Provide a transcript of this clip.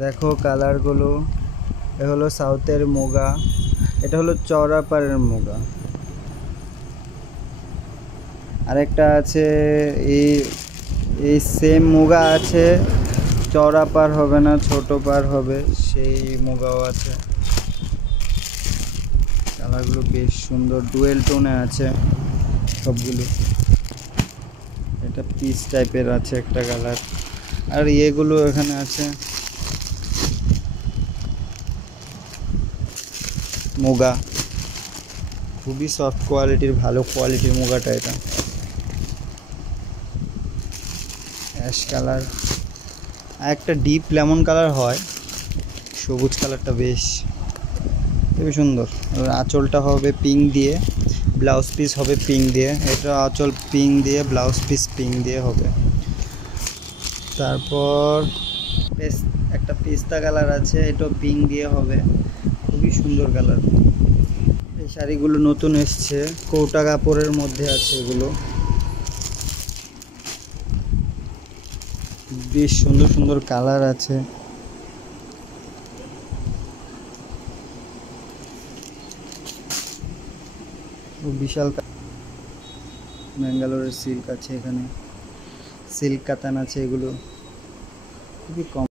দেখো কালারগুলো। এ হলো সাউথের মুগা, এটা হলো চওড়া পাড়ের মুগা। আরেকটা আছে এই এই সেম মুগা আছে, চওড়া পাড় হবে না, ছোট পাড় হবে, সেই মুগাও আছে। কালারগুলো বেশ সুন্দর, ডুয়েল টোনে আছে সবগুলো। এটা পিস টাইপের আছে একটা কালার। আর এগুলো এখানে আছে মুগা, খুবই সফট কোয়ালিটির, ভালো কোয়ালিটির মুগাটা। এটা অ্যাশ কালার, আর একটা ডিপ লেমন কালার হয়, সবুজ কালারটা বেশ খুবই সুন্দর। আর আঁচলটা হবে পিঙ্ক দিয়ে, ব্লাউজ পিস হবে পিঙ্ক দিয়ে। এটা আঁচল পিঙ্ক দিয়ে, ব্লাউজ পিস পিঙ্ক দিয়ে হবে। তারপর একটা পেস্তা কালার আছে, এটাও পিঙ্ক দিয়ে হবে, খুবই সুন্দর কালার। এই শাড়িগুলো নতুন এসছে, কৌটা কাপড়ের মধ্যে আছে এগুলো, বেশ সুন্দর সুন্দর কালার আছে। বিশাল ব্যাঙ্গালোরের সিল্ক আছে, এখানে সিল্ক কাতান আছে, এগুলো খুবই কম।